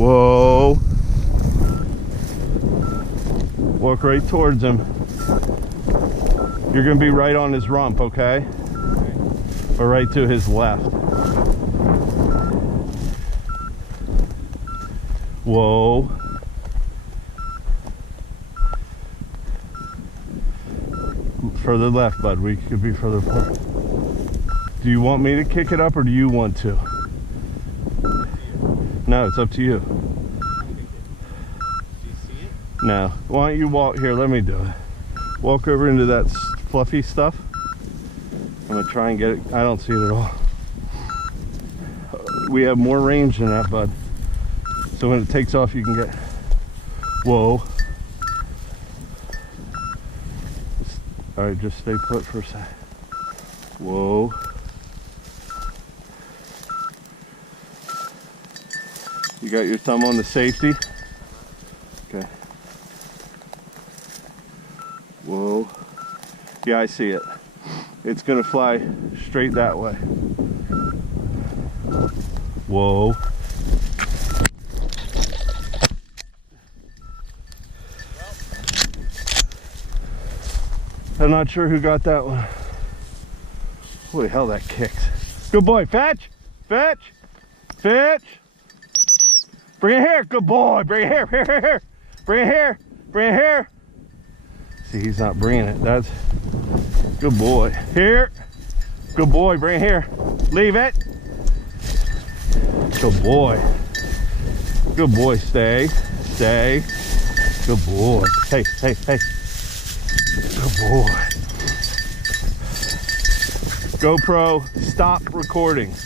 Whoa. Walk right towards him. You're gonna be right on his rump, okay? Or right to his left. Whoa. Further left, bud. We could be further apart. Do you want me to kick it up or do you want to? No, it's up to you. Do you see it? No. Why don't you walk here? Let me do it. Walk over into that fluffy stuff. I'm gonna try and get it. I don't see it at all. We have more range than that, bud. So when it takes off, you can get. Whoa. All right, just stay put for a sec. Whoa. You got your thumb on the safety? Okay. Whoa. Yeah, I see it. It's gonna fly straight that way. Whoa. I'm not sure who got that one. Holy hell, that kicks. Good boy, fetch, fetch, fetch. Bring it here, good boy. Bring it here, here, here, here. Bring it here, bring it here. See, he's not bringing it. That's good boy. Here, good boy. Bring it here. Leave it. Good boy. Good boy. Stay, stay. Good boy. Hey, hey, hey. Good boy. GoPro, stop recording.